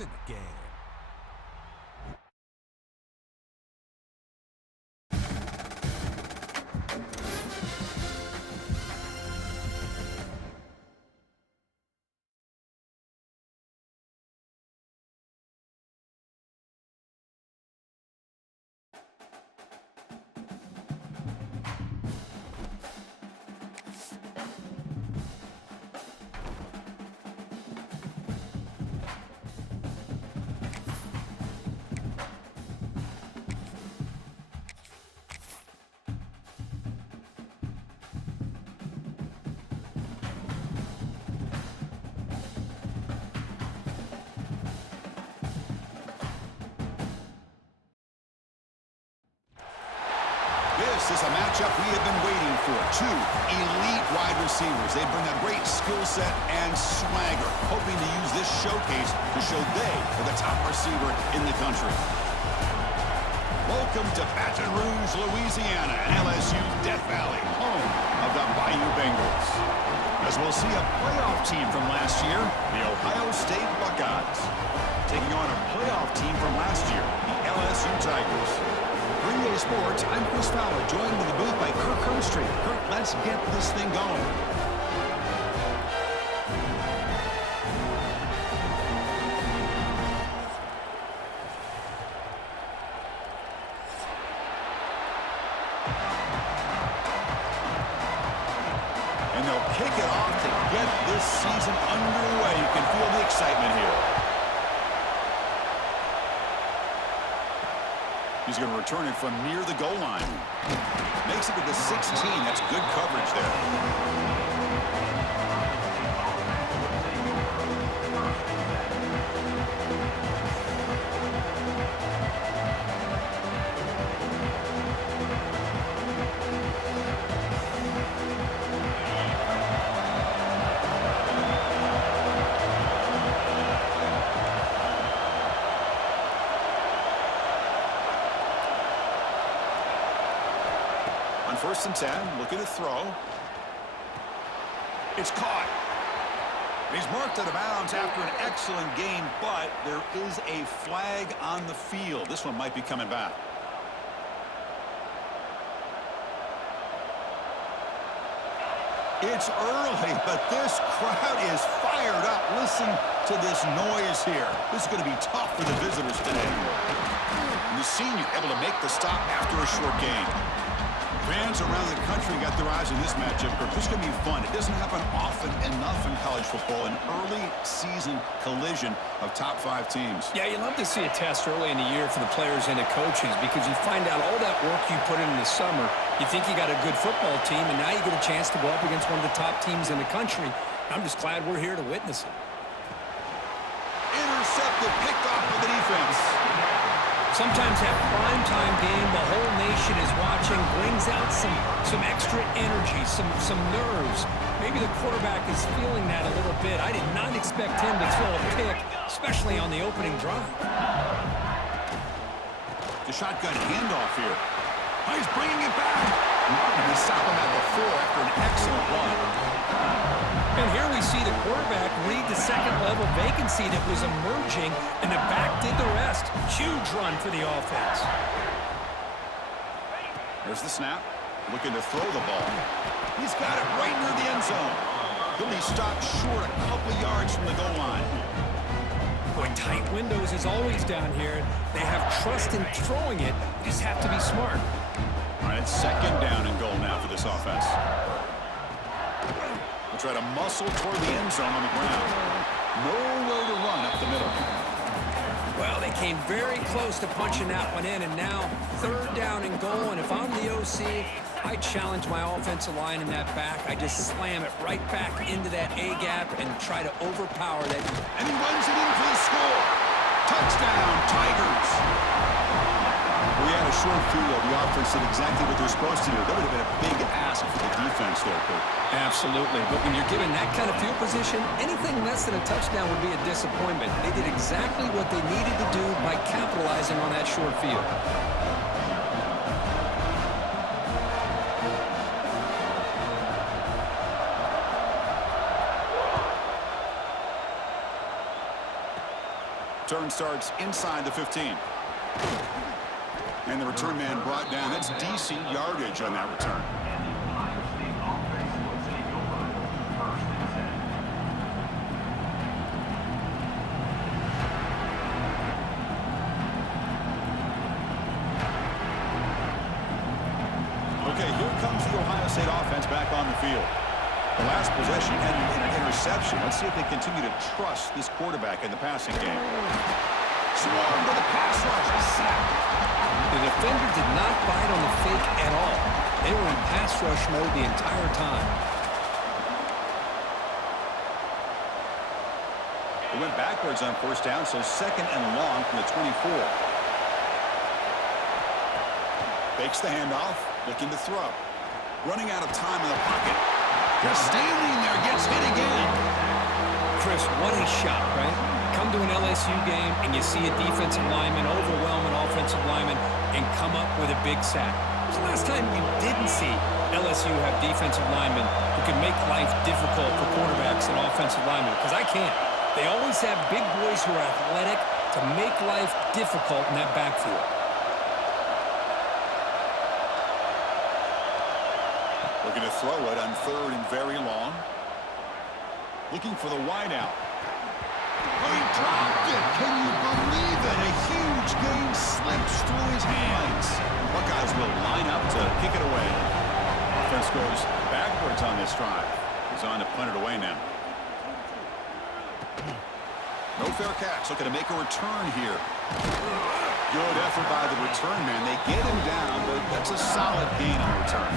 in the game. This is a matchup we have been waiting for. Two elite wide receivers. They bring a great skill set and swagger, hoping to use this showcase to show they are the top receiver in the country. Welcome to Baton Rouge, Louisiana, and LSU's Death Valley, home of the Bayou Bengals. As we'll see a playoff team from last year, the Ohio State Buckeyes, taking on a playoff team from last year, the LSU Tigers. Green Day Sports, I'm Chris Fowler, joined in the booth by Kirk Herbstreit. Kirk, let's get this thing going. And they'll kick it off to get this season underway. You can feel the excitement here. He's going to return it from near the goal line. Makes it to the 16. That's good coverage there. On 1st and 10, looking to throw. It's caught. He's marked out of bounds after an excellent game, but there is a flag on the field. This one might be coming back. It's early, but this crowd is fired up. Listen to this noise here. This is going to be tough for the visitors today. And the senior able to make the stop after a short gain. Fans around the country got their eyes on this matchup. This is going to be fun. It doesn't happen often enough in college football, an early season collision of top 5 teams. Yeah, you love to see a test early in the year for the players and the coaches because you find out all that work you put in the summer. You think you got a good football team, and now you get a chance to go up against one of the top teams in the country. I'm just glad we're here to witness it. Intercepted, picked off by the defense. Sometimes that primetime game, the whole nation is watching, brings out some extra energy, some nerves. Maybe the quarterback is feeling that a little bit. I did not expect him to throw a pick, especially on the opening drive. The shotgun handoff here. Oh, he's bringing it back. And they stop him at the 4 after an excellent run. And here we see the quarterback read the second-level vacancy that was emerging, and the back did the rest. Huge run for the offense. There's the snap. Looking to throw the ball. He's got it right near the end zone. He'll be stopped short a couple yards from the goal line. Boy, tight windows is always down here. They have trust in throwing it. You just have to be smart. All right, 2nd down and goal now for this offense. We'll try to muscle toward the end zone on the ground. Nowhere to run up the middle. Well, they came very close to punching that one in, and now 3rd down and goal. And if I'm the OC, I challenge my offensive line in that back. I just slam it right back into that A-gap and try to overpower that. And he runs it in for the score. Touchdown, Tigers. We had a short field. The offense did exactly what they're supposed to do. That would have been a big ask for the defense there, Kurt. Absolutely. But when you're given that kind of field position, anything less than a touchdown would be a disappointment. They did exactly what they needed to do by capitalizing on that short field. Return starts inside the 15. And the return man brought down. That's decent yardage on that return. Okay, here comes the Ohio State offense back on the field. The last possession ended in an interception. Let's see if they continue to trust this quarterback in the passing game. Swarmed with a pass rush. Sack. The defender did not bite on the fake at all. They were in pass rush mode the entire time. They went backwards on first down, so second and long from the 24. Fakes the handoff, looking to throw. Running out of time in the pocket. They're standing there, gets hit again. Chris, what a shot, right? Come to an LSU game and you see a defensive lineman overwhelm an offensive lineman and come up with a big sack. When's the last time you didn't see LSU have defensive linemen who can make life difficult for quarterbacks and offensive linemen? Because I can't. They always have big boys who are athletic to make life difficult in that backfield. Looking to throw it on third and very long. Looking for the wideout. Oh, he dropped it. Can you believe it? A huge gain slips through his hands. Buckeyes will line up to kick it away. Offense goes backwards on this drive. He's on to punt it away now. No fair catch. Looking to make a return here. Good effort by the return man. They get him down, but that's a solid gain on the return.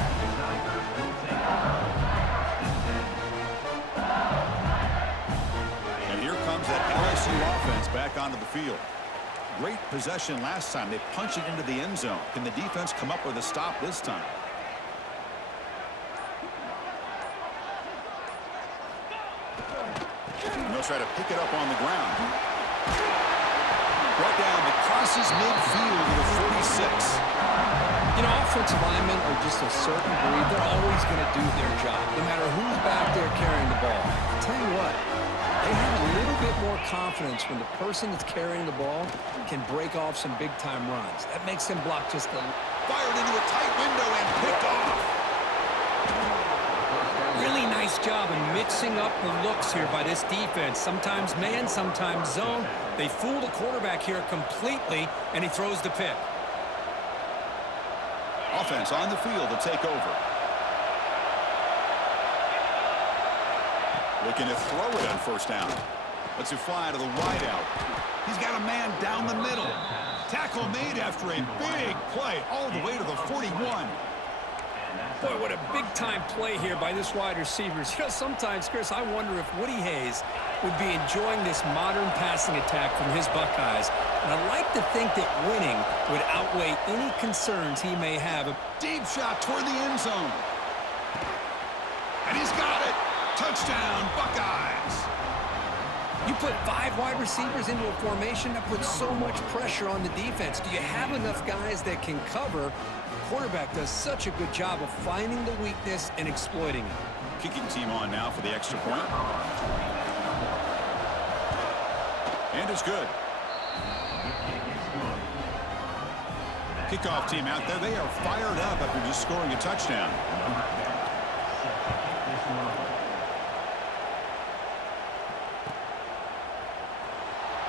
That LSU offense back onto the field. Great possession last time. They punched it into the end zone. Can the defense come up with a stop this time? And they'll try to pick it up on the ground. Brought down, it crosses midfield to the 46. You know, offensive linemen are just a certain breed. They're always going to do their job, no matter who's back there carrying the ball. I'll tell you what. They have a little bit more confidence when the person that's carrying the ball can break off some big-time runs. That makes them block just a... Fired into a tight window and picked off. Really nice job of mixing up the looks here by this defense. Sometimes man, sometimes zone. They fool the quarterback here completely, and he throws the pick. Offense on the field to take over. Looking to throw it on first down. Lets it fly to the wideout. He's got a man down the middle. Tackle made after a big play all the way to the 41. Boy, what a big-time play here by this wide receivers. You know, sometimes, Chris, I wonder if Woody Hayes would be enjoying this modern passing attack from his Buckeyes. And I'd like to think that winning would outweigh any concerns he may have. Deep shot toward the end zone. And he's got it. Touchdown, Buckeyes. You put 5 wide receivers into a formation, that puts so much pressure on the defense. Do you have enough guys that can cover? The quarterback does such a good job of finding the weakness and exploiting it. Kicking team on now for the extra point. And it's good. Kickoff team out there. They are fired up after just scoring a touchdown.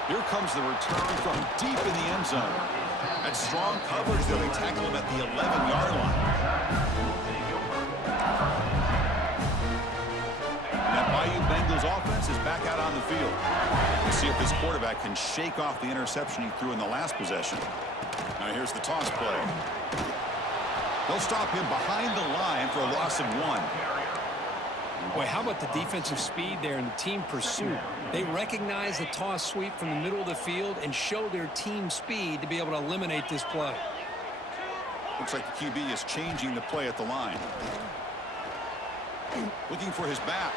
Here comes the return from deep in the end zone. At strong coverage, though, they tackle him at the 11-yard line. And that Bayou Bengals offense is back out on the field. We'll see if this quarterback can shake off the interception he threw in the last possession. Now here's the toss play. They'll stop him behind the line for a loss of 1. Boy, how about the defensive speed there and the team pursuit? They recognize the toss sweep from the middle of the field and show their team speed to be able to eliminate this play. Looks like the QB is changing the play at the line. Looking for his back.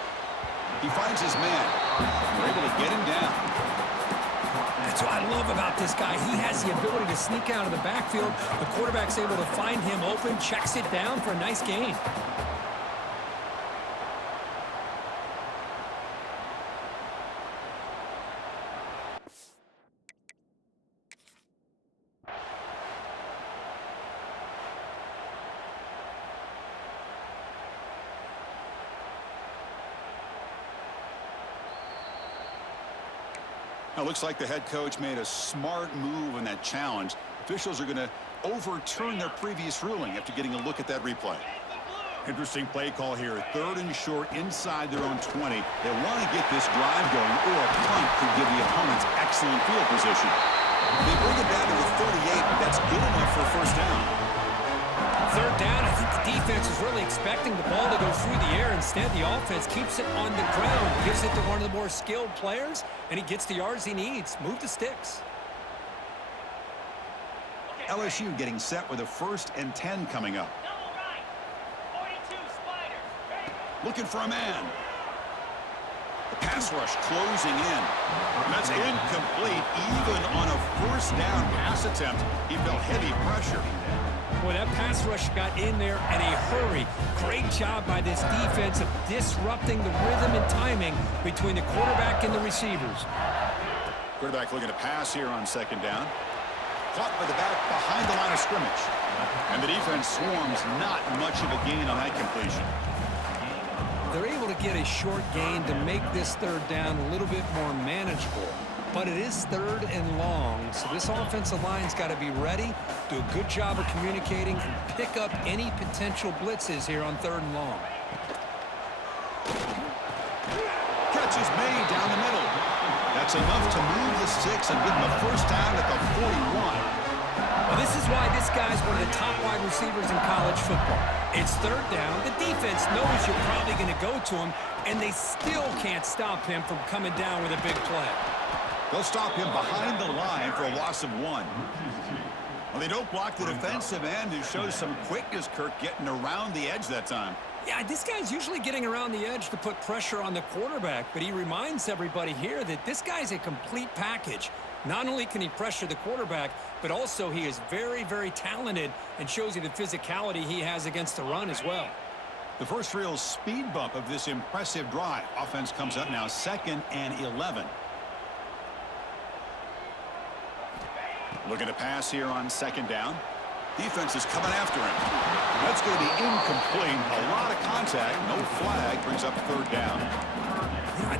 He finds his man. They're able to get him down. That's what I love about this guy. He has the ability to sneak out of the backfield. The quarterback's able to find him open, checks it down for a nice gain. Now, it looks like the head coach made a smart move in that challenge. Officials are going to overturn their previous ruling after getting a look at that replay. Interesting play call here. 3rd and short inside their own 20. They want to get this drive going, or a punt could give the opponents excellent field position. They bring it down to the 38, but that's good enough for a first down. 3rd down, I think the defense is really expecting the ball to go through the air. Instead, the offense keeps it on the ground, gives it to one of the more skilled players, and he gets the yards he needs. Move the sticks. LSU getting set with a 1st and 10 coming up. Looking for a man. The pass rush closing in. That's incomplete. Even on a 1st down pass attempt, he felt heavy pressure. Boy, that pass rush got in there in a hurry. Great job by this defense of disrupting the rhythm and timing between the quarterback and the receivers. Quarterback looking to pass here on 2nd down. Caught by the back behind the line of scrimmage. And the defense swarms, not much of a gain on that completion. They're able to get a short gain to make this 3rd down a little bit more manageable. But it is 3rd and long, so this offensive line's got to be ready, do a good job of communicating, and pick up any potential blitzes here on 3rd and long. Catch is made down the middle. That's enough to move the sticks and give them a 1st down at the 41. Well, this is why this guy's one of the top wide receivers in college football. It's 3rd down. The defense knows you're probably going to go to him, and they still can't stop him from coming down with a big play. They'll stop him behind the line for a loss of 1. Well, they don't block the defensive end, who shows some quickness, Kirk, getting around the edge that time. Yeah, this guy's usually getting around the edge to put pressure on the quarterback, but he reminds everybody here that this guy's a complete package. Not only can he pressure the quarterback, but also he is very, very talented and shows you the physicality he has against the run as well. The first real speed bump of this impressive drive. Offense comes up now 2nd and 11. Looking to pass here on 2nd down. Defense is coming after him. That's going to be incomplete. A lot of contact. No flag. Brings up 3rd down.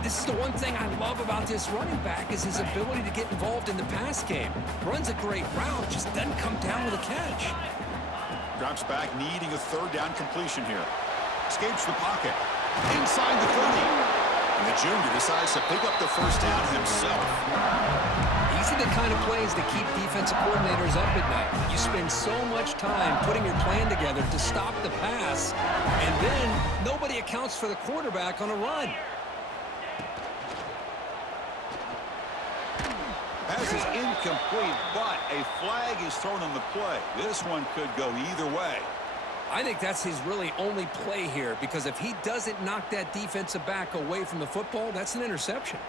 This is the one thing I love about this running back is his ability to get involved in the pass game. Runs a great route, just doesn't come down with a catch. Drops back, needing a 3rd down completion here. Escapes the pocket. Inside the 30. And the junior decides to pick up the 1st down himself. These are the kind of plays that keep defensive coordinators up at night. You spend so much time putting your plan together to stop the pass, and then nobody accounts for the quarterback on a run. Pass is incomplete, but a flag is thrown on the play. This one could go either way. I think that's his really only play here, because if he doesn't knock that defensive back away from the football, that's an interception.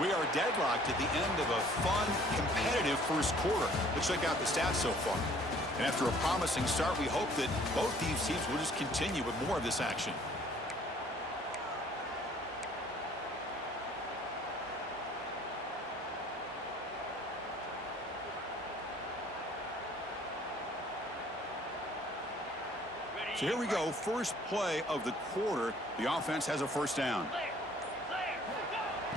We are deadlocked at the end of a fun, competitive 1st quarter. Let's check out the stats so far. And after a promising start, we hope that both these teams will just continue with more of this action. So here we go, first play of the quarter. The offense has a 1st down.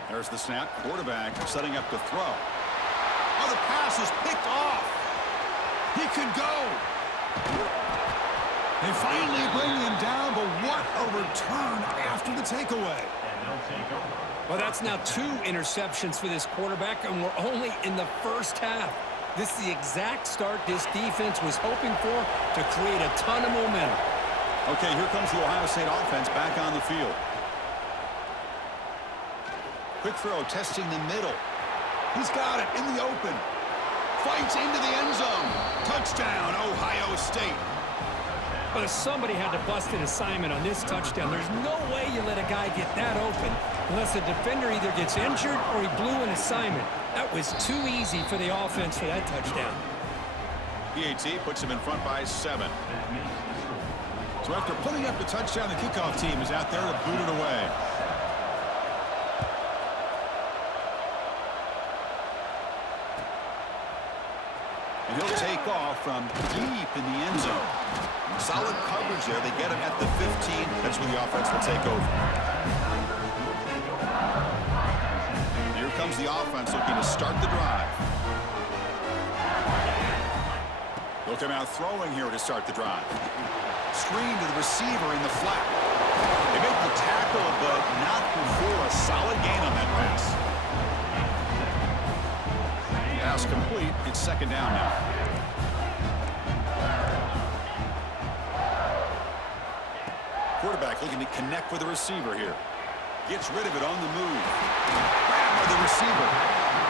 There's the snap. Quarterback setting up to throw. Oh, the pass is picked off. He could go. They finally bring him down, but what a return after the takeaway. Well, that's now 2 interceptions for this quarterback, and we're only in the 1st half. This is the exact start this defense was hoping for to create a ton of momentum. Okay, here comes the Ohio State offense back on the field. Quick throw, testing the middle. He's got it in the open. Fights into the end zone. Touchdown, Ohio State. But if somebody had to bust an assignment on this touchdown, there's no way you let a guy get that open unless the defender either gets injured or he blew an assignment. That was too easy for the offense for that touchdown. PAT puts him in front by 7. So after putting up the touchdown, the kickoff team is out there to boot it away. And he'll take off from deep in the end zone. Solid coverage there. They get him at the 15. That's where the offense will take over. Here's the offense looking to start the drive. They'll come out throwing here to start the drive. Screen to the receiver in the flat. They make the tackle, but not before a solid gain on that pass. Pass complete. It's second down now. Quarterback looking to connect with the receiver here. Gets rid of it on the move. Grab by the receiver.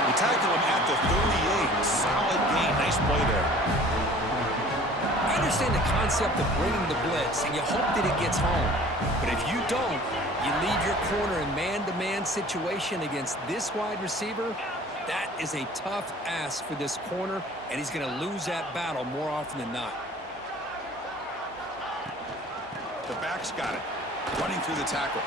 We tackle him at the 38. Solid gain. Nice play there. I understand the concept of bringing the blitz, and you hope that it gets home. But if you don't, you leave your corner in man-to-man situation against this wide receiver. That is a tough ask for this corner, and he's going to lose that battle more often than not. The back's got it. Running through the tackle.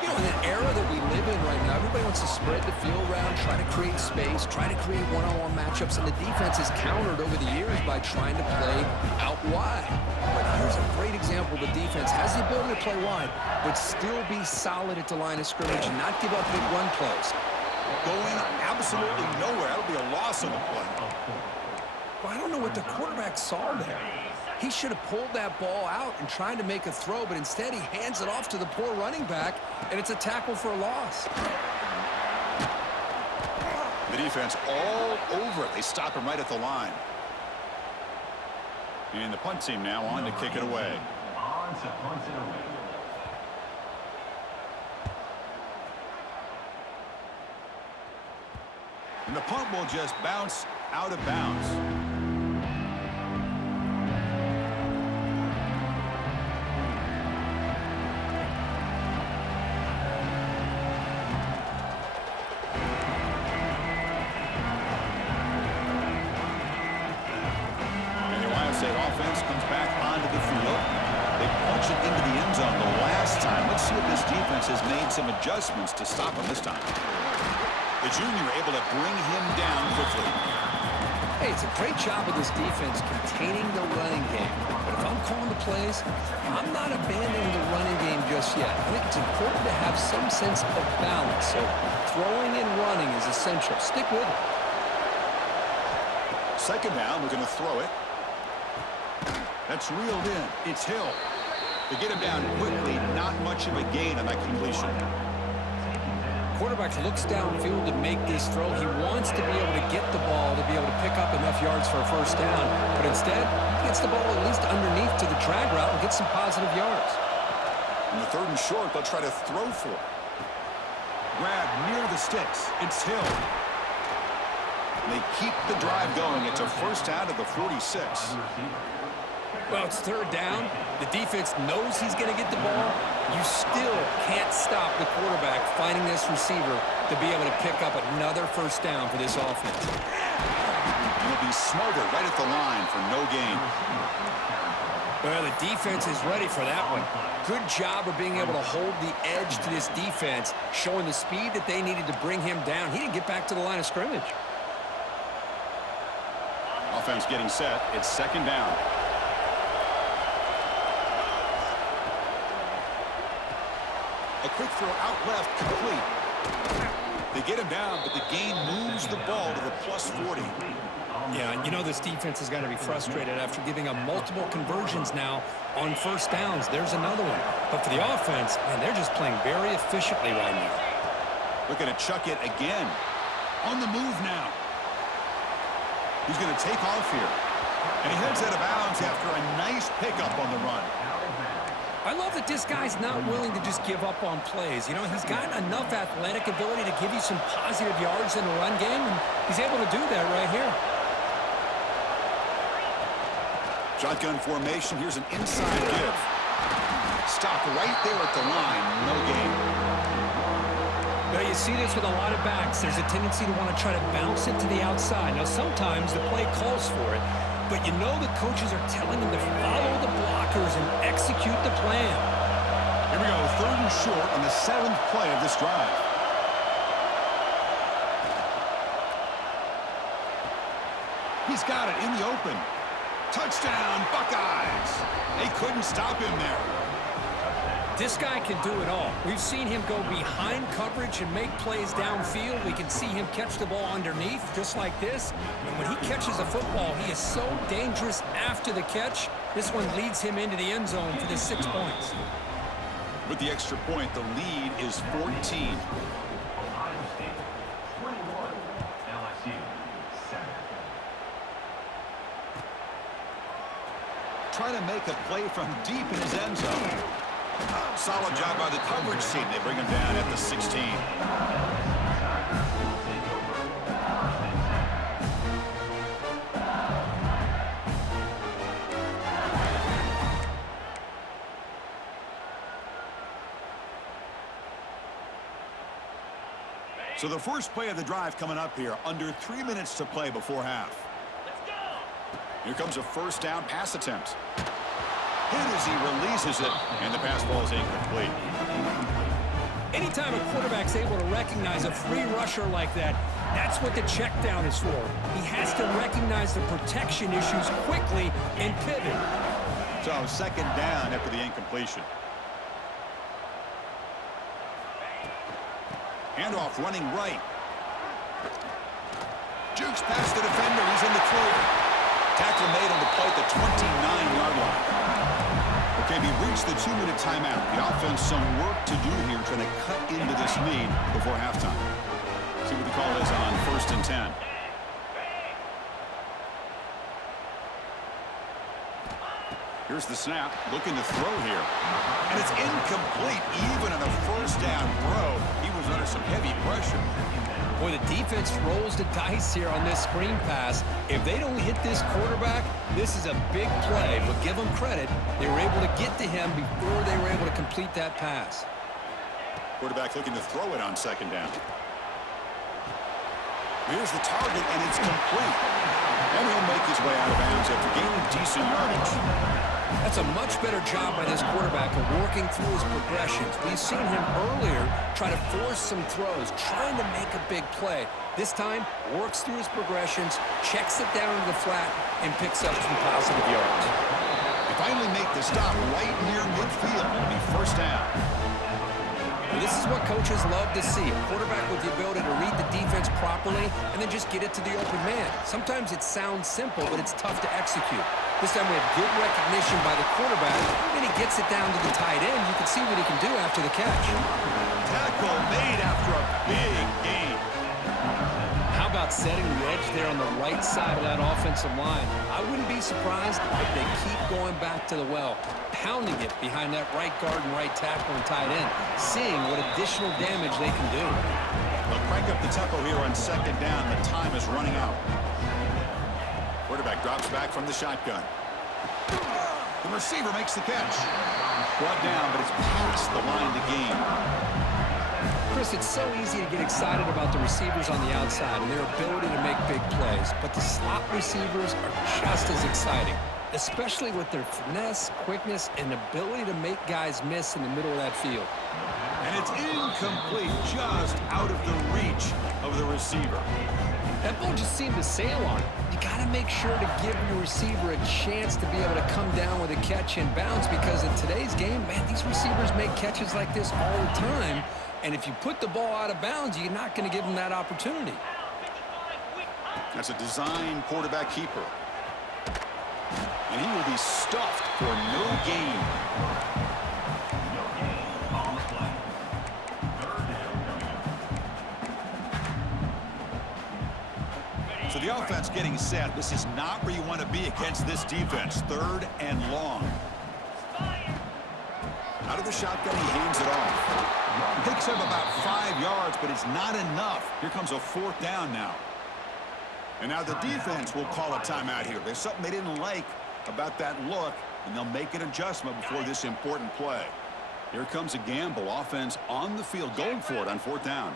You know, in an era that we live in right now, everybody wants to spread the field around, try to create space, try to create one-on-one matchups, and the defense has countered over the years by trying to play out wide. But here's a great example. The defense has the ability to play wide, but still be solid at the line of scrimmage and not give up big run plays. Going absolutely nowhere. That'll be a loss on the play. Well, I don't know what the quarterback saw there. He should have pulled that ball out and tried to make a throw, but instead he hands it off to the poor running back, and it's a tackle for a loss. The defense all over it. They stop him right at the line. And the punt team now on to kick it away. And the punt will just bounce out of bounds. Offense comes back onto the field. They punch it into the end zone the last time. Let's see if this defense has made some adjustments to stop him this time. The junior able to bring him down quickly. Hey, it's a great job of this defense containing the running game. But if I'm calling the plays, I'm not abandoning the running game just yet. I think it's important to have some sense of balance. So throwing and running is essential. Stick with it. Second down, we're going to throw it. That's reeled in. It's Hill. To get him down quickly, not much of a gain on that completion. Quarterback looks downfield to make this throw. He wants to be able to get the ball to be able to pick up enough yards for a first down. But instead, he gets the ball at least underneath to the drag route and gets some positive yards. In the third and short, they'll try to throw for it. Grab near the sticks. It's Hill. They keep the drive going. It's a first down to the 46. Well, it's third down. The defense knows he's going to get the ball. You still can't stop the quarterback finding this receiver to be able to pick up another first down for this offense. And he'll be smarter right at the line for no gain. Well, the defense is ready for that one. Good job of being able to hold the edge to this defense, showing the speed that they needed to bring him down. He didn't get back to the line of scrimmage. Offense getting set. It's second down. A quick throw out left, complete. They get him down, but the gain moves the ball to the plus 40. Yeah, you know this defense is going to be frustrated after giving up multiple conversions now on first downs. There's another one. But for the offense, man, they're just playing very efficiently right now. Looking to chuck it again. On the move now. He's going to take off here. And he heads out of bounds after a nice pickup on the run. I love that this guy's not willing to just give up on plays. You know, he's got enough athletic ability to give you some positive yards in the run game, and he's able to do that right here. Shotgun formation. Here's an inside give. Stop right there at the line. No gain. Well, you see this with a lot of backs. There's a tendency to want to try to bounce it to the outside. Now, sometimes the play calls for it, but you know the coaches are telling them to follow the blockers and execute the plan. Here we go, third and short on the 7th play of this drive. He's got it in the open. Touchdown, Buckeyes. They couldn't stop him there. This guy can do it all. We've seen him go behind coverage and make plays downfield. We can see him catch the ball underneath, just like this. And when he catches a football, he is so dangerous after the catch. This one leads him into the end zone for the 6 points. With the extra point, the lead is 14. Trying to make a play from deep in his end zone. Solid job by the coverage team. They bring him down at the 16. So the first play of the drive coming up here, under 3 minutes to play before half. Here comes a first down pass attempt. Hit as he releases it, and the pass ball is incomplete. Anytime a quarterback's able to recognize a free rusher like that, that's what the check down is for. He has to recognize the protection issues quickly and pivot. So second down after the incompletion. Handoff running right. Jukes past the defender. He's in the clear. Tackle made on the play at the 29-yard line. Okay, we reached the 2-minute timeout. The offense some work to do here trying to cut into this lead before halftime. See what the call is on 1st and 10. Here's the snap. Looking to throw here. And it's incomplete. Even on a first down throw, he was under some heavy pressure. Boy, the defense rolls the dice here on this screen pass. If they don't hit this quarterback, this is a big play. But give them credit. They were able to get to him before they were able to complete that pass. Quarterback looking to throw it on second down. Here's the target, and it's complete. And he'll make his way out of bounds after gaining decent yardage. That's a much better job by this quarterback of working through his progressions. We've seen him earlier try to force some throws, trying to make a big play. This time, works through his progressions, checks it down to the flat, and picks up some positive yards. They finally make the stop right near midfield. It'll be first down. This is what coaches love to see, a quarterback with the ability to read the defense properly and then just get it to the open man. Sometimes it sounds simple, but it's tough to execute. This time we have good recognition by the quarterback, and he gets it down to the tight end. You can see what he can do after the catch. Tackle made after a big gain. How about setting the edge there on the right side of that offensive line? I wouldn't be surprised if they keep going back to the well, pounding it behind that right guard and right tackle and tight end, seeing what additional damage they can do. They'll crank up the tempo here on second down. The time is running out. Quarterback drops back from the shotgun. The receiver makes the catch. Brought down, but it's past the line to gain. Chris, it's so easy to get excited about the receivers on the outside and their ability to make big plays, but the slot receivers are just as exciting, especially with their finesse, quickness, and ability to make guys miss in the middle of that field. And it's incomplete, just out of the reach of the receiver. That ball just seemed to sail on it. You got to make sure to give your receiver a chance to be able to come down with a catch and bounce, because in today's game, man, these receivers make catches like this all the time. And if you put the ball out of bounds, you're not going to give them that opportunity. That's a design quarterback keeper. And he will be stuffed for no gain. So the offense getting set. This is not where you want to be against this defense. 3rd and long. Out of the shotgun, he hands it off. Picks up about 5 yards, but it's not enough. Here comes a 4th down now. And now the defense will call a timeout here. There's something they didn't like about that look, and they'll make an adjustment before this important play. Here comes a gamble. Offense on the field, going for it on 4th down.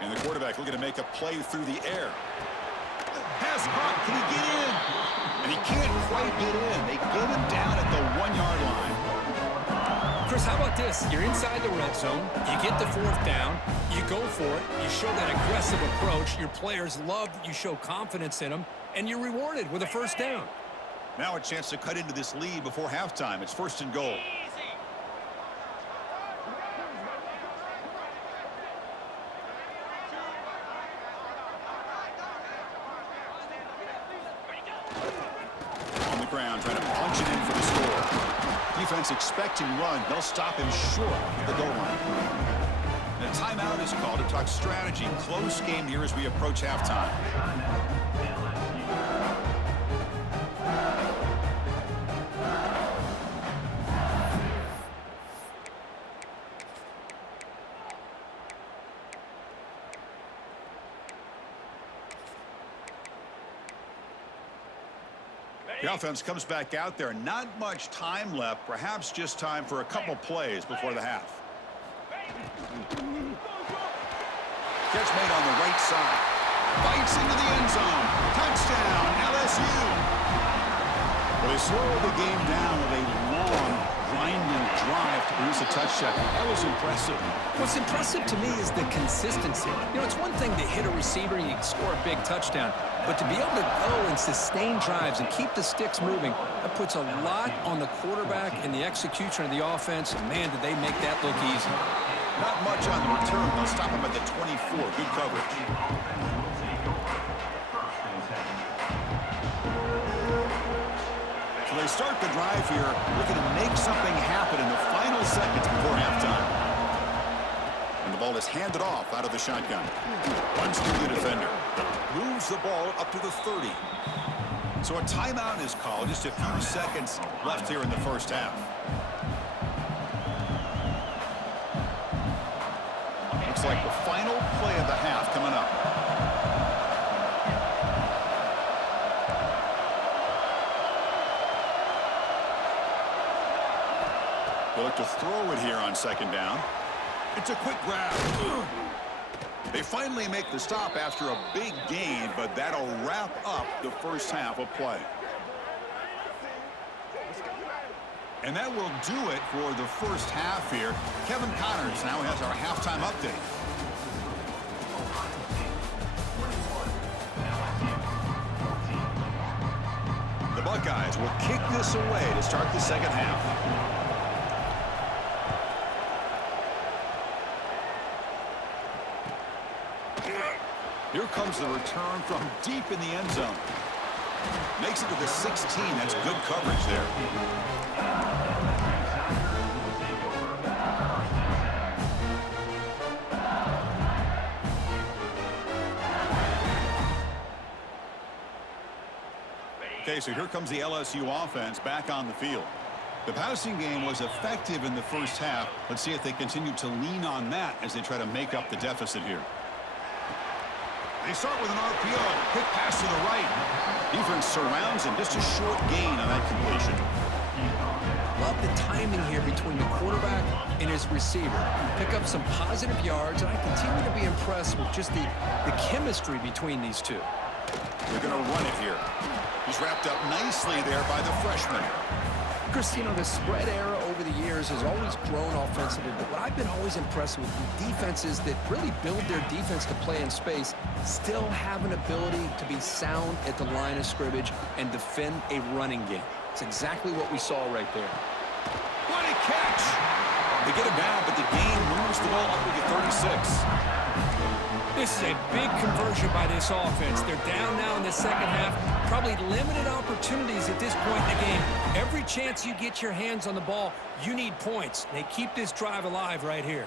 And the quarterback looking to make a play through the air. Pass caught. Can he get in? And he can't quite get in. They get him down at the 1-yard line. Chris, how about this? You're inside the red zone. You get the 4th down. You go for it. You show that aggressive approach. Your players love that you show confidence in them. And you're rewarded with a 1st down. Now a chance to cut into this lead before halftime. It's 1st and goal. On the ground, trying to punch it in for the score. Defense expecting run. They'll stop him short at the goal line. And a timeout is called to talk strategy. Close game here as we approach halftime. The offense comes back out there. Not much time left. Perhaps just time for a couple plays before the half. Catch made on the right side. Bites into the end zone. Touchdown, LSU. Well, they slow the game down with a long, grinding drive to produce a touchdown. That was impressive. What's impressive to me is the consistency. You know, it's one thing to hit a receiver and you can score a big touchdown, but to be able to go and sustain drives and keep the sticks moving, that puts a lot on the quarterback and the execution of the offense. And man, did they make that look easy. Not much on the return. They'll stop him at the 24. Good coverage. So they start the drive here, looking to make something happen in the final seconds before halftime. And the ball is handed off out of the shotgun. Runs through the defender. Moves the ball up to the 30. So a timeout is called. Just a few seconds left here in the first half. Looks like the final play of the half coming up. They look to throw it here on 2nd down. It's a quick grab. They finally make the stop after a big gain, but that'll wrap up the first half of play. And that will do it for the first half here. Kevin Connors now has our halftime update. The Buckeyes will kick this away to start the second half. Here comes the return from deep in the end zone. Makes it to the 16. That's good coverage there. Okay, so here comes the LSU offense back on the field. The passing game was effective in the first half. Let's see if they continue to lean on that as they try to make up the deficit here. They start with an RPO. Quick pass to the right. Defense surrounds him. Just a short gain on that completion. Love the timing here between the quarterback and his receiver. Pick up some positive yards, and I continue to be impressed with just the chemistry between these two. They're going to run it here. He's wrapped up nicely there by the freshman. Chris, you know, the spread era over the years has always grown offensively, but what I've been always impressed with the defenses that really build their defense to play in space still have an ability to be sound at the line of scrimmage and defend a running game. It's exactly what we saw right there. What a catch! They get him down, but the gain moves the ball up to the 36. This is a big conversion by this offense. They're down now in the second half. Probably limited opportunities at this point in the game. Every chance you get your hands on the ball, you need points. They keep this drive alive right here.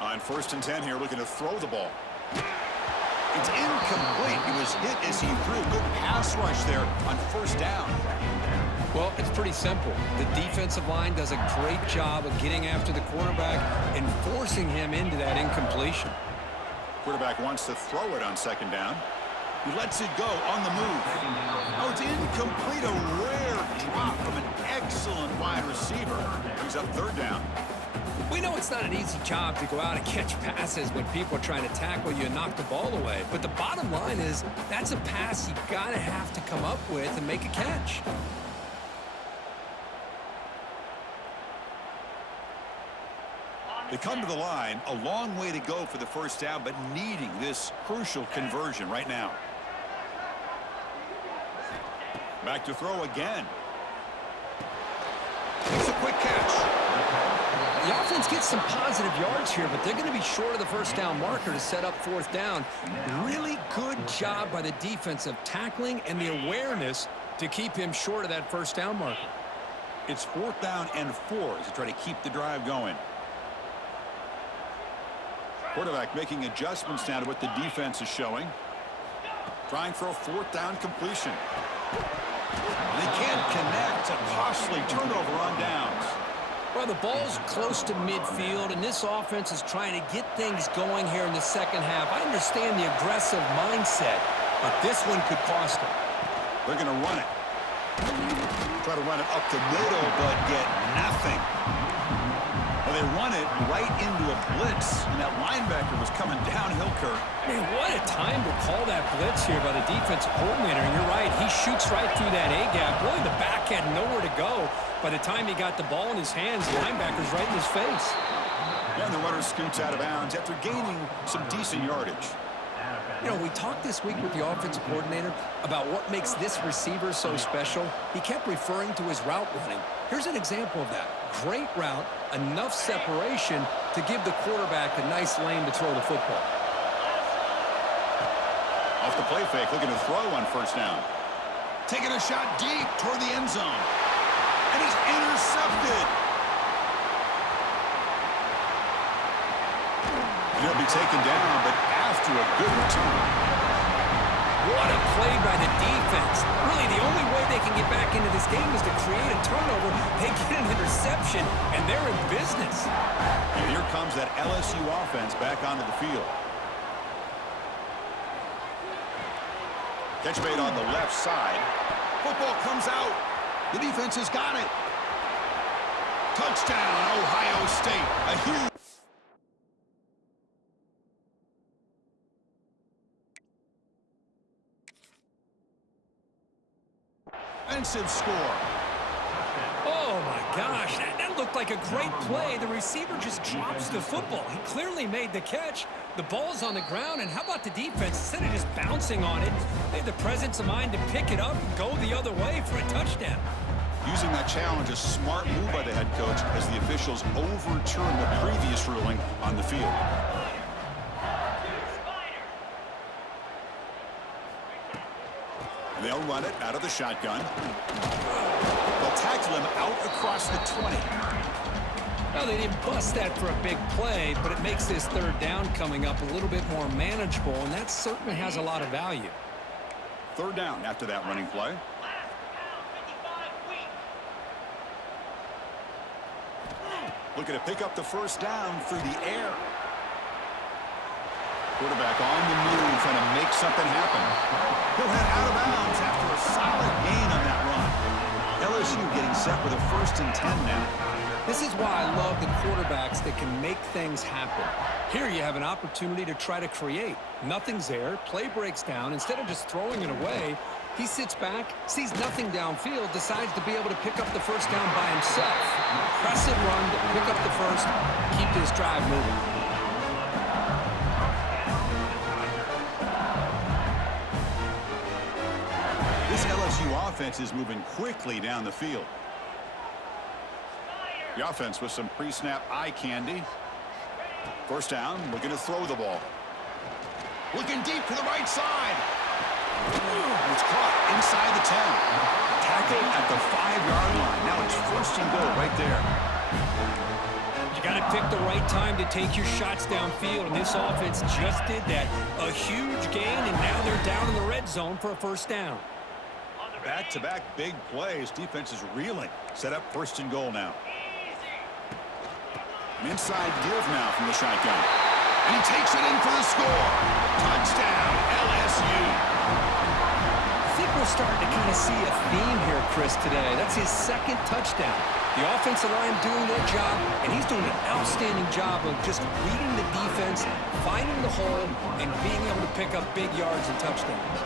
On 1st and 10 here, looking to throw the ball. It's incomplete. He was hit as he threw. Good pass rush there on 1st down. Well, it's pretty simple. The defensive line does a great job of getting after the quarterback and forcing him into that incompletion. Quarterback wants to throw it on 2nd down. He lets it go on the move. Oh, it's incomplete. A rare drop from an excellent wide receiver. Brings up 3rd down. We know it's not an easy job to go out and catch passes when people are trying to tackle you and knock the ball away. But the bottom line is that's a pass you gotta have to come up with and make a catch. They come to the line, a long way to go for the 1st down, but needing this crucial conversion right now. Back to throw again. It's a quick catch. The offense gets some positive yards here, but they're going to be short of the first down marker to set up fourth down. Really good job by the defense of tackling and the awareness to keep him short of that first down marker. It's 4th down and 4 as they try to keep the drive going. Quarterback making adjustments now to what the defense is showing. Trying for a 4th down completion. They can't connect. A costly turnover on downs. Well, the ball's close to midfield, and this offense is trying to get things going here in the second half. I understand the aggressive mindset, but this one could cost them. They're going to run it. Try to run it up the middle, but get nothing. Well, they run it right into a blitz, and that linebacker was coming downhill, Kirk. Man, what a time to call that blitz here by the defensive coordinator. And you're right, he shoots right through that A-gap. Really, the back had nowhere to go. By the time he got the ball in his hands, the linebacker's right in his face. And the runner scoots out of bounds after gaining some decent yardage. You know, we talked this week with the offensive coordinator about what makes this receiver so special. He kept referring to his route running. Here's an example of that. Great route, enough separation to give the quarterback a nice lane to throw the football. Off the play fake, looking to throw on first down. Taking a shot deep toward the end zone. And he's intercepted. He'll be taken down, but after a good return. What a play by the defense. Really, the only way they can get back into this game is to create a turnover. They get an interception, and they're in business. And here comes that LSU offense back onto the field. Catch made on the left side. Football comes out. The defense has got it. Touchdown, Ohio State. A huge... Offensive score. Oh, my gosh. That looked like a great play. The receiver just drops the football. He clearly made the catch. The ball's on the ground, and how about the defense? Instead of just bouncing on it, they had the presence of mind to pick it up and go the other way for a touchdown. Using that challenge, a smart move by the head coach as the officials overturned the previous ruling on the field. They'll run it out of the shotgun. They'll tackle him out across the 20. Well, they didn't bust that for a big play, but it makes this third down coming up a little bit more manageable, and that certainly has a lot of value. Third down after that running play. Looking to pick up the first down through the air. Quarterback on the move, trying to make something happen. He'll head out of bounds after a solid gain on that run. LSU getting set with a 1st and 10 now. This is why I love the quarterbacks that can make things happen. Here you have an opportunity to try to create. Nothing's there. Play breaks down. Instead of just throwing it away, he sits back, sees nothing downfield, decides to be able to pick up the first down by himself. Impressive run to pick up the first, keep this drive moving. This LSU offense is moving quickly down the field. The offense with some pre-snap eye candy. First down, looking to throw the ball. Looking deep to the right side. And it's caught inside the 10. Tackled at the 5-yard line. Now it's 1st and goal right there. You got to pick the right time to take your shots downfield, and this offense just did that. A huge gain, and now they're down in the red zone for a first down. Back-to-back big plays. Defense is reeling. Set up 1st and goal now. An inside give now from the shotgun. And he takes it in for the score. Touchdown, LSU. I think we're starting to kind of see a theme here, Chris, today. That's his 2nd touchdown. The offensive line doing their job, and he's doing an outstanding job of just reading the defense, finding the hole, and being able to pick up big yards and touchdowns.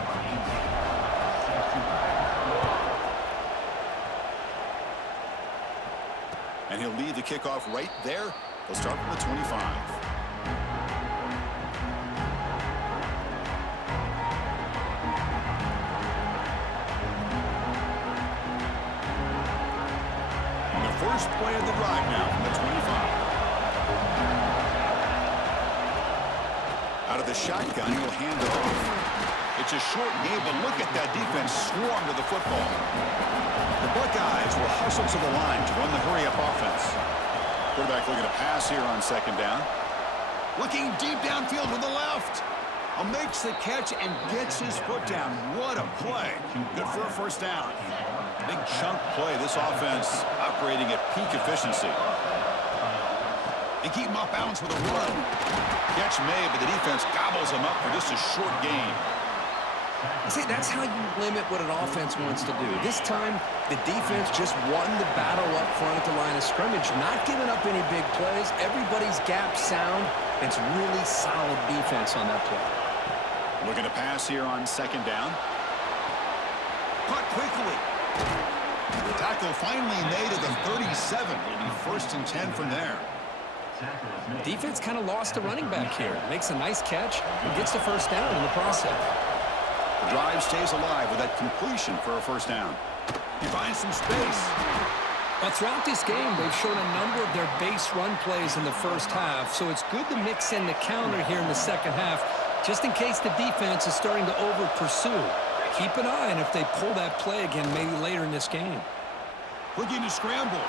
And he'll lead the kickoff right there. They'll start from the 25. first play of the drive now from the 25. Out of the shotgun, he'll hand it off. It's a short game, but look at that defense swarm to the football. The Buckeyes will hustle to the line to run the hurry-up offense. Quarterback looking to pass here on second down. Looking deep downfield to the left. Makes the catch and gets his foot down. What a play. Good for a first down. Big chunk play. This offense operating at peak efficiency. They keep him off balance with a run. Catch made, but the defense gobbles him up for just a short gain. See, that's how you limit what an offense wants to do. This time, the defense just won the battle up front at the line of scrimmage, not giving up any big plays. Everybody's gap sound. It's really solid defense on that play. Looking to pass here on second down. Caught quickly. The tackle finally made at the 37. It'll be first and 10 from there. Defense kind of lost a running back here. Makes a nice catch and gets the first down in the process. The drive stays alive with that completion for a first down. He finds some space. But throughout this game, they've shown a number of their base run plays in the first half, so it's good to mix in the counter here in the second half, just in case the defense is starting to over-pursue. Keep an eye on if they pull that play again maybe later in this game. Looking to scramble.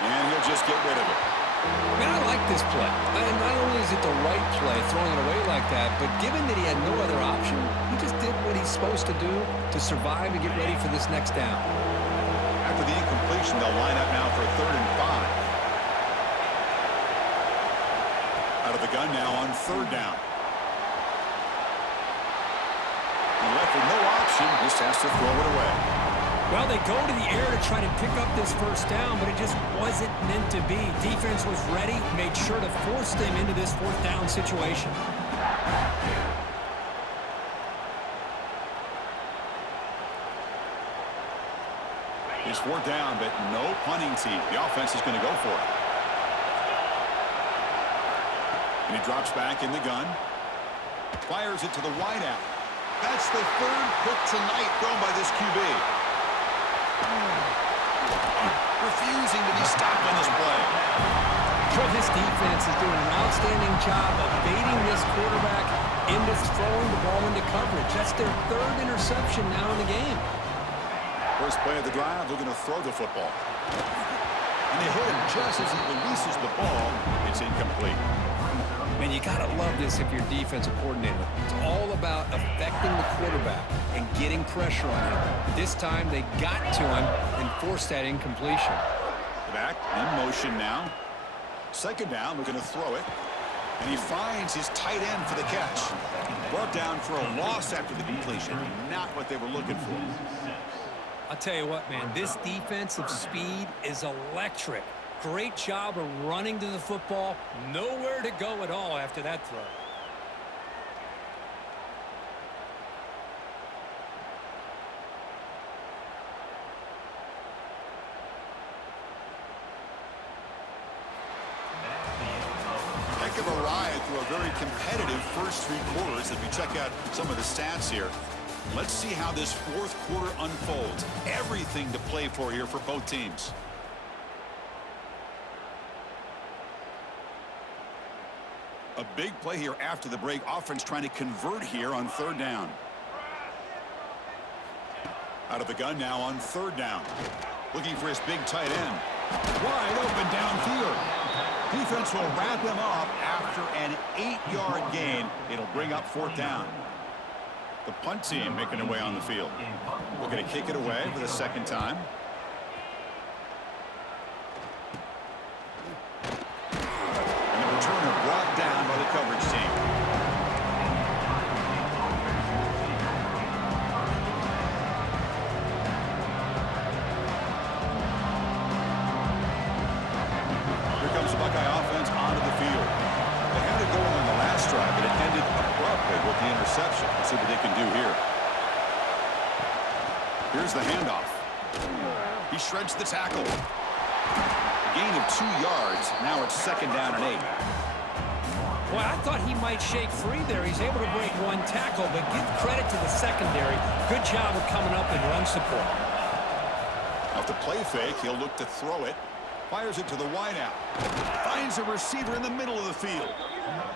And he'll just get rid of it. Man, I like this play. Not only is it the right play, throwing it away like that, but given that he had no other option, he just did what he's supposed to do to survive and get ready for this next down. After the incompletion, they'll line up now for 3rd and 5. Out of the gun now on 3rd down. He left with no option, just has to throw it away. Well, they go to the air to try to pick up this first down, but it just wasn't meant to be. Defense was ready, made sure to force them into this 4th down situation. It's 4th down, but no punting team. The offense is going to go for it. And he drops back in the gun. Fires it to the wideout. That's the 3rd pick tonight thrown by this QB. Refusing to be stopped on this play. Well, this defense is doing an outstanding job of baiting this quarterback into throwing the ball into coverage. That's their 3rd interception now in the game. First play of the drive, they're going to throw the football. And they hit him just as he releases the ball. It's incomplete. Man, you got to love this if you're defensive coordinator. It's all about affecting the quarterback and getting pressure on him. This time, they got to him and forced that incompletion. Back in motion now. 2nd down, we're going to throw it. And he finds his tight end for the catch. Brought down for a loss after the completion. Not what they were looking for. I'll tell you what, man, this defensive speed is electric. Great job of running to the football. Nowhere to go at all after that throw. Heck of a ride through a very competitive first 3 quarters as we check out some of the stats here. Let's see how this 4th quarter unfolds. Everything to play for here for both teams. A big play here after the break. Offense trying to convert here on 3rd down. Out of the gun now on 3rd down. Looking for his big tight end. Wide open downfield. Defense will wrap him up after an 8-yard gain. It'll bring up 4th down. The punt team making their way on the field. We're going to kick it away for the 2nd time. And the returner brought down by the coverage team. Here comes the Buckeye offense onto the field. They had it going on the last drive, but it ended abruptly with the interception. Let's see what they can do here. Here's the handoff. He shreds the tackle. A gain of 2 yards. Now it's 2nd down and 8. Boy, I thought he might shake free there. He's able to break 1 tackle, but give credit to the secondary. Good job of coming up in run support. Off the play fake, he'll look to throw it. Fires it to the wideout. Finds a receiver in the middle of the field.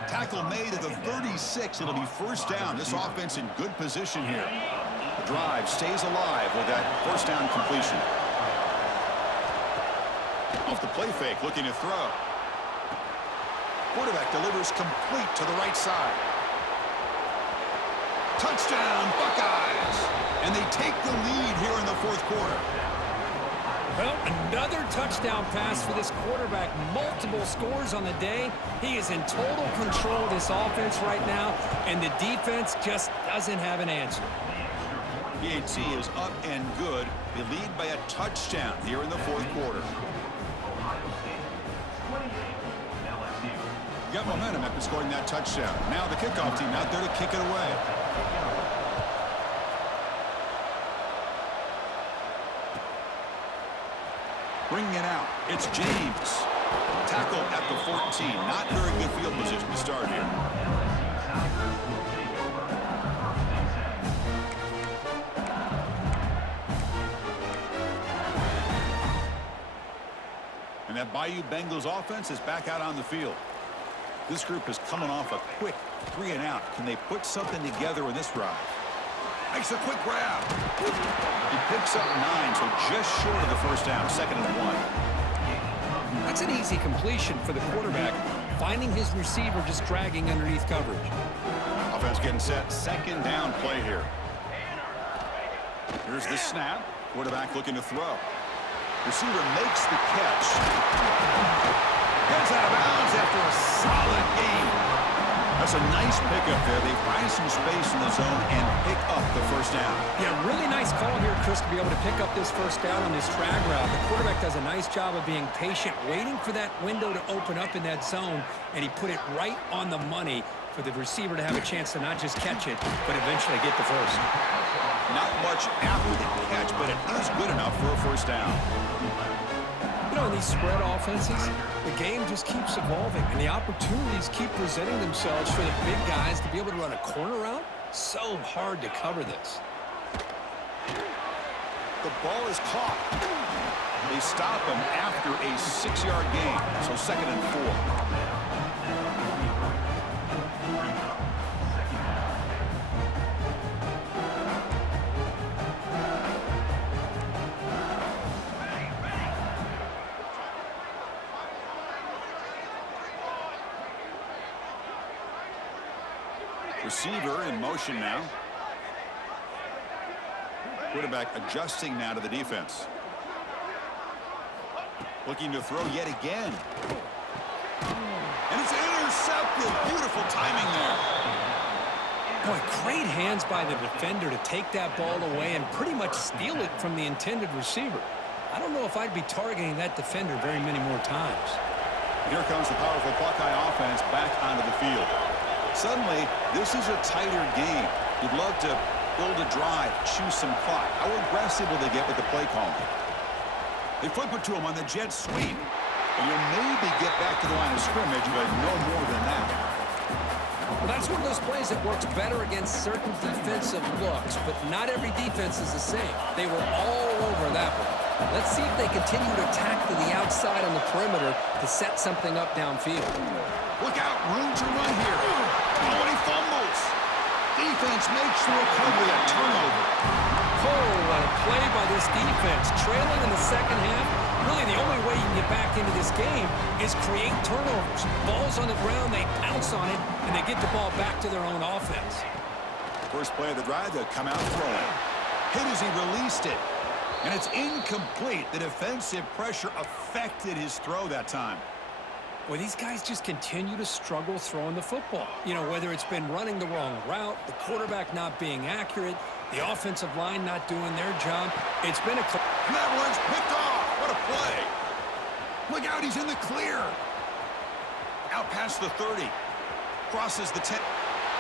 Tackle made at the 36. It'll be first down. This offense in good position here. The drive stays alive with that first down completion. Off the play fake, looking to throw. Quarterback delivers complete to the right side. Touchdown, Buckeyes! And they take the lead here in the fourth quarter. Well, another touchdown pass for this quarterback. Multiple scores on the day. He is in total control of this offense right now, and the defense just doesn't have an answer. PAT is up and good. They lead by a touchdown here in the fourth quarter. Got momentum after scoring that touchdown. Now the kickoff team out there to kick it away. Bringing it out, it's James. Tackle at the 14. Not very good field position to start here. And that Bayou Bengals offense is back out on the field. This group is coming off a quick 3-and-out. Can they put something together in this drive? Makes a quick grab. He picks up 9, so just short of the first down, 2nd and 1. That's an easy completion for the quarterback, finding his receiver just dragging underneath coverage. Offense getting set, 2nd down play here. Here's the snap. Quarterback looking to throw. Receiver makes the catch. Gets out of bounds after a solid game. That's a nice pickup there. They find some space in the zone and pick up the first down. Yeah, really nice call here, Chris, to be able to pick up this first down on this drag route. The quarterback does a nice job of being patient, waiting for that window to open up in that zone, and he put it right on the money for the receiver to have a chance to not just catch it, but eventually get the first. Not much after the catch, but it is good enough for a first down. You know, in these spread offenses, the game just keeps evolving, and the opportunities keep presenting themselves for the big guys to be able to run a corner route. So hard to cover this. The ball is caught. They stop him after a 6-yard gain, so 2nd and 4. Receiver in motion now. Quarterback adjusting now to the defense. Looking to throw yet again. And it's intercepted. Beautiful timing there. Boy, great hands by the defender to take that ball away and pretty much steal it from the intended receiver. I don't know if I'd be targeting that defender very many more times. Here comes the powerful Buckeye offense back onto the field. Suddenly, this is a tighter game. You'd love to build a drive, choose some clock. How aggressive will they get with the play calling? They flip it to him on the jet sweep. And you'll maybe get back to the line of scrimmage, but no more than that. Well, that's one of those plays that works better against certain defensive looks, but not every defense is the same. They were all over that one. Let's see if they continue to attack to the outside on the perimeter to set something up downfield. Look out, room to run here. Oh, and he fumbles. Defense makes the recovery, a turnover. Oh, what a play by this defense. Trailing in the second half, really the only way you can get back into this game is create turnovers. Ball's on the ground, they pounce on it, and they get the ball back to their own offense. First play of the drive, they'll come out throwing. Hit as he released it. And it's incomplete. The defensive pressure affected his throw that time. Well, these guys just continue to struggle throwing the football. You know, whether it's been running the wrong route, the quarterback not being accurate, the offensive line not doing their job. It's been a... And that one's picked off. What a play. Look out, he's in the clear. Out past the 30. Crosses the 10.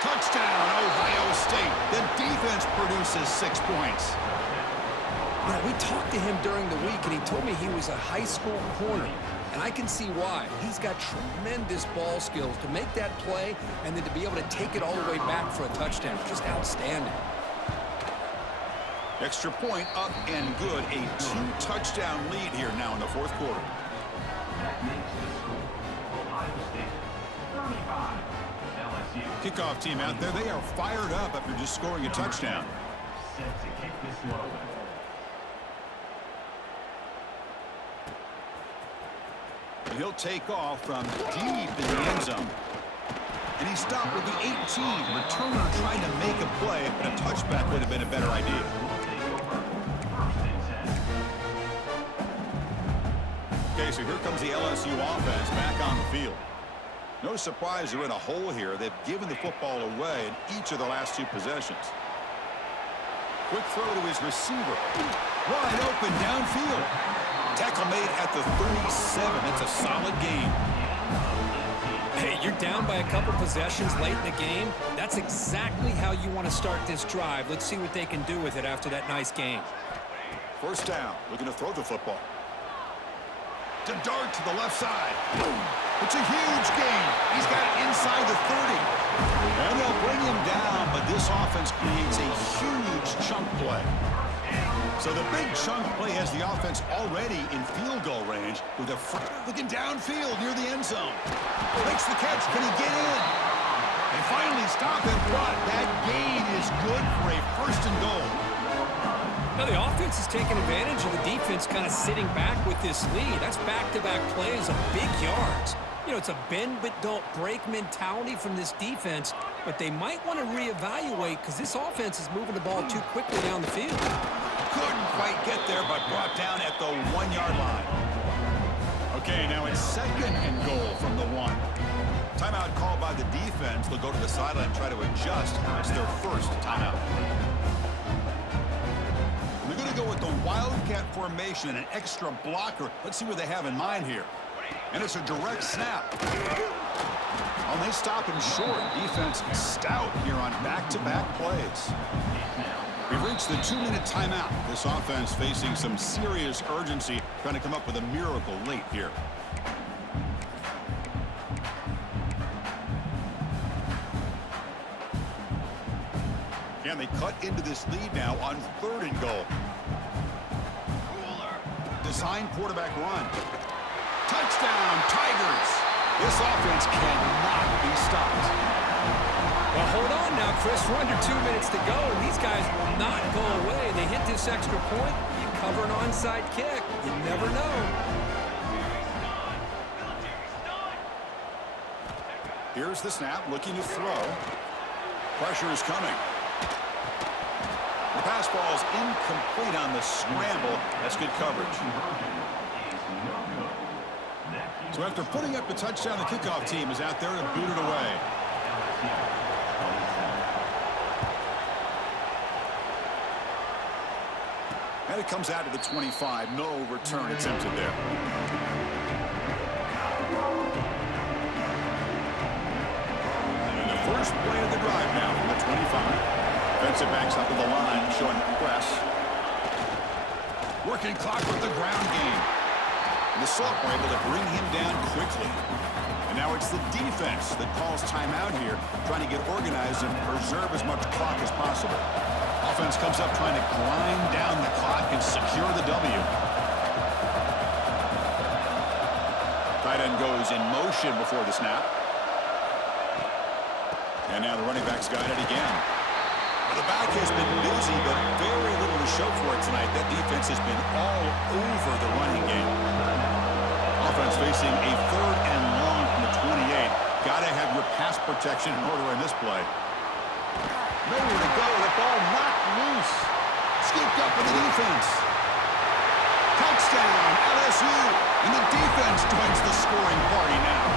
Touchdown, Ohio State. The defense produces 6 points. You know, we talked to him during the week, and he told me he was a high school corner. And I can see why. He's got tremendous ball skills to make that play and then to be able to take it all the way back for a touchdown. Just outstanding. Extra point up and good. A 2-touchdown lead here now in the fourth quarter. Kickoff team out there. They are fired up after just scoring a touchdown. And he'll take off from deep in the end zone. And he stopped with the 18. Returner trying to make a play, but a touchback would have been a better idea. Okay, so here comes the LSU offense back on the field. No surprise they're in a hole here. They've given the football away in each of the last 2 possessions. Quick throw to his receiver. Wide open downfield. Tackle made at the 37. That's a solid game. Hey, you're down by a couple possessions late in the game. That's exactly how you want to start this drive. Let's see what they can do with it after that nice game. First down, looking to throw the football. To dart to the left side. It's a huge gain. He's got it inside the 30. And they'll bring him down, but this offense creates a huge chunk play. So the big chunk play has the offense already in field goal range with a looking downfield near the end zone. Makes the catch. Can he get in? They finally stop it, but that gain is good for a first and goal. Now the offense is taking advantage of the defense kind of sitting back with this lead. That's back-to-back plays of big yards. You know, it's a bend but don't break mentality from this defense, but they might want to reevaluate because this offense is moving the ball too quickly down the field. Couldn't quite get there, but brought down at the 1-yard line. Okay, now it's second and goal from the 1. Timeout called by the defense. They'll go to the sideline and try to adjust. It's their first timeout. They're going to go with the Wildcat formation and an extra blocker. Let's see what they have in mind here. And it's a direct snap. Oh, they stop him short. Defense stout here on back-to-back plays. We've reached the 2-minute timeout. This offense facing some serious urgency, trying to come up with a miracle late here. Can they cut into this lead now on 3rd and goal? Design quarterback run. Touchdown, Tigers! This offense cannot be stopped. Well, hold on now, Chris. We're under 2 minutes to go, and these guys will not go away. They hit this extra point. You cover an onside kick. You never know. Here's the snap, looking to throw. Pressure is coming. The pass ball is incomplete on the scramble. That's good coverage. So after putting up the touchdown, the kickoff team is out there to boot it away. And it comes out to the 25. No return attempted there. And the first play of the drive now from the 25. Defensive backs up to the line, showing press. Working clock with the ground game. And the sophomore able to bring him down quickly. And now it's the defense that calls timeout here, trying to get organized and preserve as much clock as possible. Offense comes up trying to grind down the clock and secure the W. Tight end goes in motion before the snap. And now the running back's got it again. Well, the back has been busy, but very little to show for it tonight. That defense has been all over the running game. Offense facing a 3rd and long from the 28. Got to have your pass protection in order in this play. Nowhere to go. The ball knocked loose. Scooped up in the defense. Touchdown, LSU. And the defense joins the scoring party now.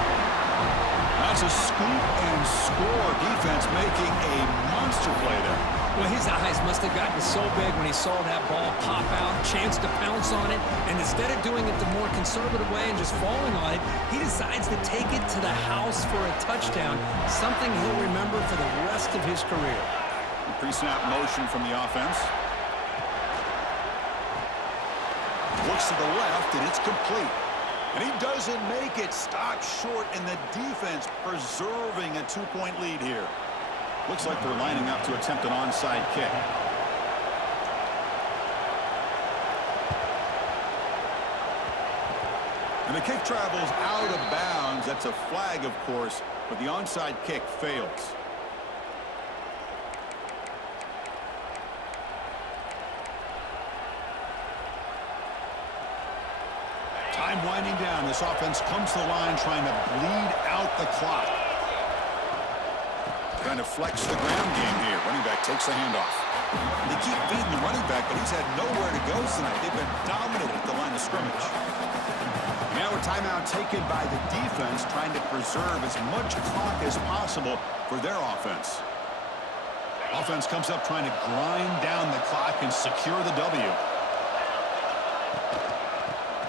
That's a scoop and score. Defense making a monster play there. Well, his eyes must have gotten so big when he saw that ball pop out, chance to pounce on it, and instead of doing it the more conservative way and just falling on it, he decides to take it to the house for a touchdown, something he'll remember for the rest of his career. Pre-snap motion from the offense. Looks to the left, and it's complete. And he doesn't make it. Stopped short, and the defense preserving a 2-point lead here. Looks like they're lining up to attempt an onside kick. And the kick travels out of bounds. That's a flag, of course, but the onside kick fails. Time winding down. This offense comes to the line trying to bleed out the clock. Trying to flex the ground game here. Running back takes the handoff. They keep feeding the running back, but he's had nowhere to go tonight. They've been dominant at the line of scrimmage. Now a timeout taken by the defense, trying to preserve as much clock as possible for their offense. Offense comes up trying to grind down the clock and secure the W.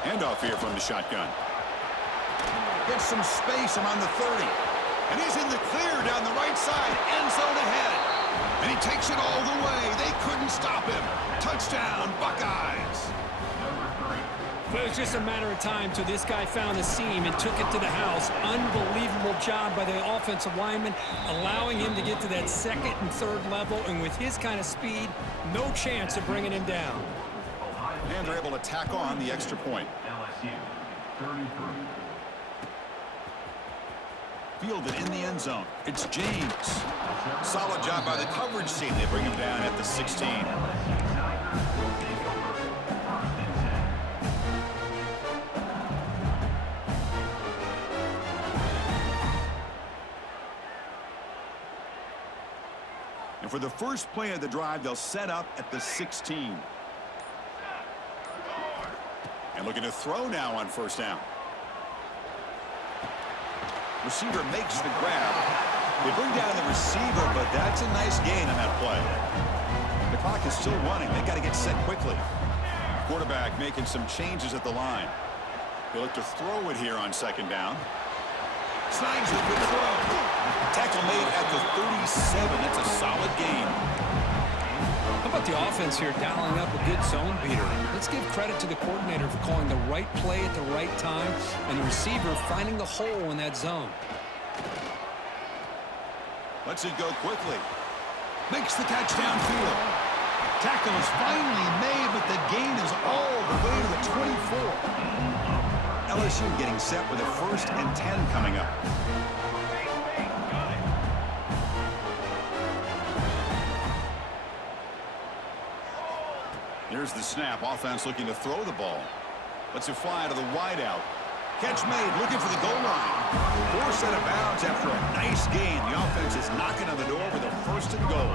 Handoff here from the shotgun. Gets some space around the 30. And he's in the clear down the right side. End zone ahead. And he takes it all the way. They couldn't stop him. Touchdown, Buckeyes. But it was just a matter of time till this guy found the seam and took it to the house. Unbelievable job by the offensive lineman, allowing him to get to that second and third level. And with his kind of speed, no chance of bringing him down. And they're able to tack on the extra point. LSU, 33. Fielded in the end zone. It's James. Solid job by the coverage team. They bring him down at the 16. And for the first play of the drive, they'll set up at the 16. And looking to throw now on first down. Receiver makes the grab. They bring down the receiver, but that's a nice gain on that play. The clock is still running. They got to get set quickly. Quarterback making some changes at the line. They look to throw it here on second down. Snags a good throw. Tackle made at the 37. That's a solid gain. How about the offense here dialing up a good zone beater? Let's give credit to the coordinator for calling the right play at the right time and the receiver finding the hole in that zone. Lets it go quickly. Makes the catch downfield. Tackle is finally made, but the gain is all the way to the 24. LSU getting set with a 1st and 10 coming up. Here's the snap. Offense looking to throw the ball. Lets it fly to the wideout. Catch made, looking for the goal line. Forced out of bounds after a nice gain. The offense is knocking on the door with a 1st and goal.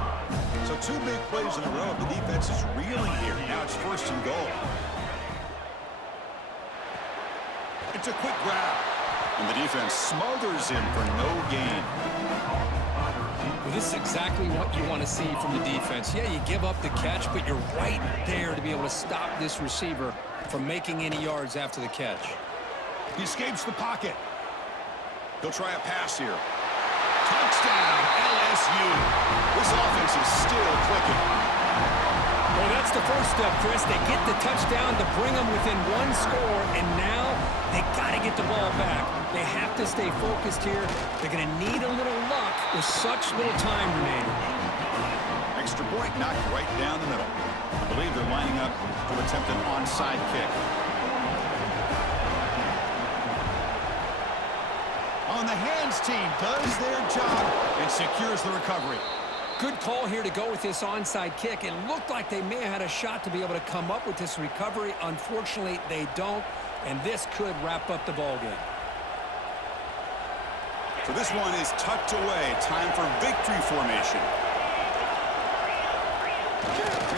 So 2 big plays in a row. The defense is reeling here. Now it's 1st and goal. It's a quick grab. And the defense smothers him for no gain. Well, this is exactly what you want to see from the defense. Yeah, you give up the catch, but you're right there to be able to stop this receiver from making any yards after the catch. He escapes the pocket. He'll try a pass here. Touchdown, LSU. This offense is still clicking. Well, that's the first step, Chris. They get the touchdown to bring them within 1 score, and now they got to get the ball back. They have to stay focused here. They're going to need a little luck with such little time remaining. Extra point knocked right down the middle. I believe they're lining up to attempt an onside kick. On the hands team does their job and secures the recovery. Good call here to go with this onside kick. It looked like they may have had a shot to be able to come up with this recovery. Unfortunately, they don't, and this could wrap up the ball game. So this one is tucked away. Time for victory formation.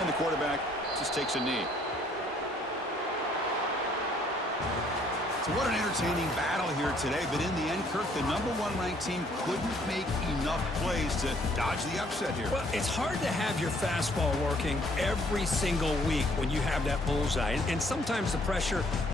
And the quarterback just takes a knee. So what an entertaining battle here today. But in the end, Kirk, the #1 ranked team couldn't make enough plays to dodge the upset here. Well, it's hard to have your fastball working every single week when you have that bullseye. And sometimes the pressure